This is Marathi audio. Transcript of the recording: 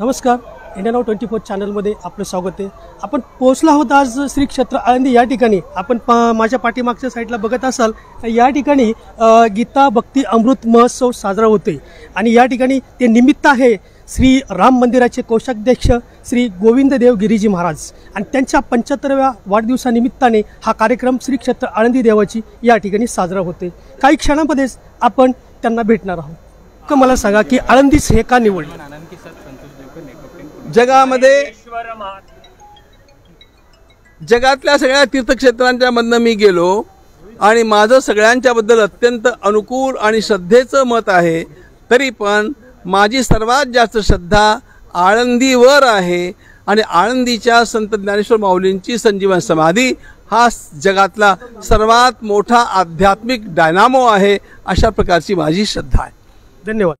नमस्कार, इंडिया नाऊ 24 चॅनलमध्ये आपलं स्वागत आहे। आपण पोहोचलो आहोत आज श्री क्षेत्र आळंदी या ठिकाणी। आपण माझ्या पाठीमागच्या साईडला बघत असाल या ठिकाणी गीता भक्ती अमृत महोत्सव साजरा होतोय आणि या ठिकाणी ते निमित्त आहे श्री राम मंदिराचे कोषाध्यक्ष श्री गोविंददेव गिरीजी महाराज आणि त्यांच्या 75व्या वाढदिवसानिमित्ताने हा कार्यक्रम श्री क्षेत्र आळंदी देवाची या ठिकाणी साजरा होते। काही क्षणांमध्येच आपण त्यांना भेटणार आहोत। मला सांगा की आळंदीच हे का निवडले? जगातल्या सगळ्या तीर्थक्षेत्रांच्या मधनं मी गेलो आणि माझं सगळ्यांच्याबद्दल अत्यंत अनुकूल आणि श्रद्धेचं मत आहे। तरी पण माझी सर्वात जास्त श्रद्धा आळंदीवर आहे आणि आळंदीच्या संत ज्ञानेश्वर माऊलींची संजीवन समाधी हा जगातला सर्वात मोठा आध्यात्मिक डायनामो आहे, अशा प्रकारची माझी श्रद्धा आहे। धन्यवाद।